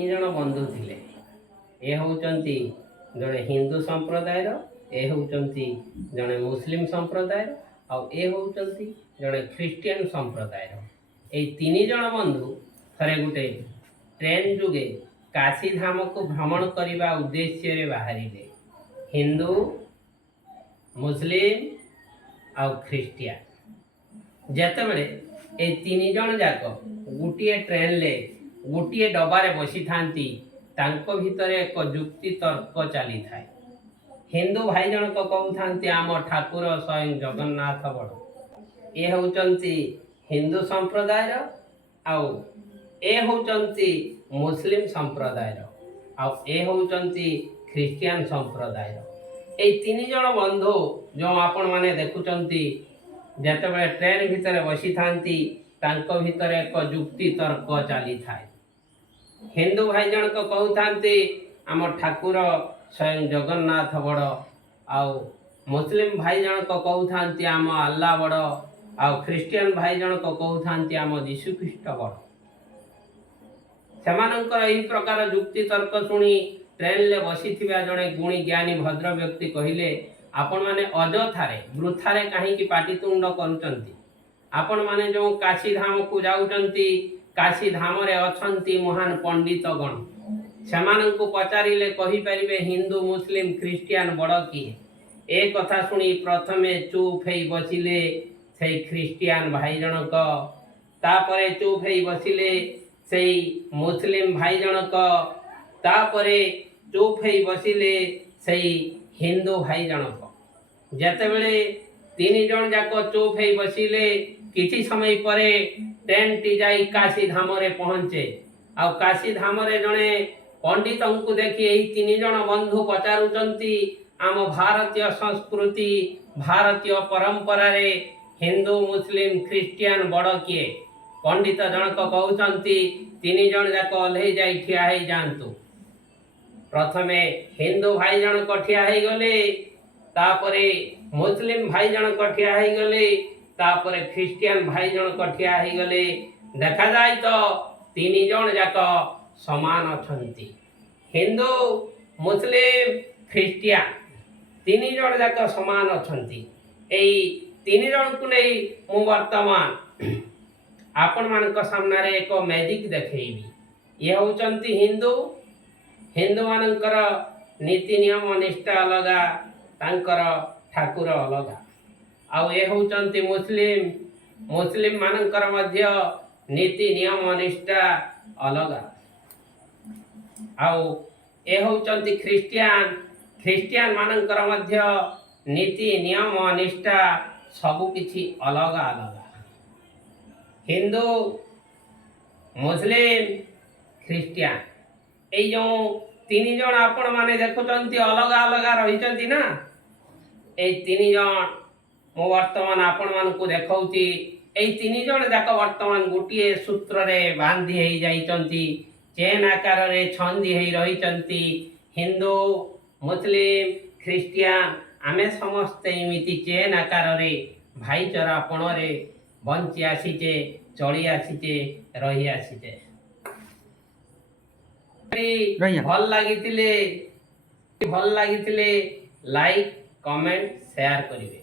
जन बंधु थिले ए होचंती जने हिंदू संप्रदाय ए होचंती जने मुस्लिम संप्रदाय आ ए होचंती जने ख्रिस्टियन संप्रदाय ए तीन जन बंधु थरे गुटे ट्रेन जुगे काशी धाम को भ्रमण करने उद्देश्य रे बाहरिले। हिंदू मुस्लिम आ ख्रिस्टियन जेतेबेले ए तीन जन जाक गोटे ट्रेन ले गोटे डबारे बसी थांती तांको भितर एक जुक्ति तर्क चली थाए। हिंदू भाई जन को कहते आम ठाकुर स्वयं जगन्नाथ बड़ ये होचंती हिंदू संप्रदाय आउ ए होचंती मुस्लिम संप्रदाय आउ ए होचंती ख्रिस्टियन संप्रदाय। ए तीन जन बंधु जो आपण माने देखुचंती जेतेबेले ट्रेन भितर बसी थांती तांको भितर एक जुक्ति तर्क चली थाए। हिंदू भाई जन को कहते आम ठाकुर स्वयं जगन्नाथ बड़ आउ मुस्लिम भाई जन को कहते आम अल्लाह बड़ आउ ख्रिस्टियन भाई जन को कहते आम जीशु ख्रीष्ट बड़। सेमानंकर एही प्रकार जुक्ति तर्क शुणी ट्रेन ले बसी जड़े गुणी ज्ञानी भद्र व्यक्ति कहिले आपण माने अजथारे वृथारे कहीं पाटितुंड करुचंती। आपण माने जो काशी धाम को जाउचंती काशी धाम रे अछंती महान पंडित गण सेमानंकु पचारिले कहि परिबे हिंदू मुस्लिम ख्रिस्टियन बड़ किए। ए कथा सुनी प्रथमे चुप हेई बसिले से ख्रिस्टियन भाई जनक तापरे चुप हेई बसिले से मुस्लिम भाई जनक तापरे चुप हेई बसिले से हिंदू भाई जनक। जेतेबेले तीन जन जाक चुप हेई बसिले किछि समय परे ट्रेन टी जाई काशी धाम रे पहुंचे आ काशी धाम रे जने पंडित को देखि एही तीन जन बंधु पचारुचंती आम भारतीय संस्कृति भारतीय परंपरा रे हिंदू मुस्लिम ख्रिस्टियन बड़ किए। पंडित जनक कहउचंती तीन जन जाक ओल्हे जाई ठिया हेई जांतु। प्रथमे हिंदू भाई जनक ठिया हेई गले तापरे मुस्लिम भाई जनक ठिया हेई गले तापरे ख्रिस्टियन भाई जन कठिया ही गले। देखा जाए तो तीन जन जाक समान अछंती। हिंदू मुस्लिम ख्रिस्टियन तीन जन जाक समान अछंती। एई तीन जन को नहीं मु वर्तमान आपण मानक सामने रे एक मैजिक देखैबी। ये होचंती हिंदू हिंदू मानकर नीति नियम निष्ठा अलगा तांकर ठाकुर अलगा आउ ए होचंती मुस्लिम मुस्लिम मानकर मध्य नीति नियम निष्ठा अलगा आउ ए होचंती ख्रिस्टियन ख्रिस्टियन मानकर मध्य नीति नियम निष्ठा सबु किछि अलगा अलगा। हिंदू मुस्लिम ख्रिस्टियन ए जो तीन जन आपण माने देखुचंती अलगा अलगा रहिचंती ना ए तीन जन मो वर्तमान आपण मान को देखौती ए तीन जन जाक वर्तमान गोटे सूत्र रे बांधी हेई जाइचंती चेन आकार रे छंदी हेई रहिचंती। हिंदू मुस्लिम ख्रिस्टियन आमे समस्त एमिति चेन आकार रे भाईचारापण रे बंची आसीचे चली आसीचे रही आसीचे। भल लागितिले लाइक कमेंट शेयर करिवे।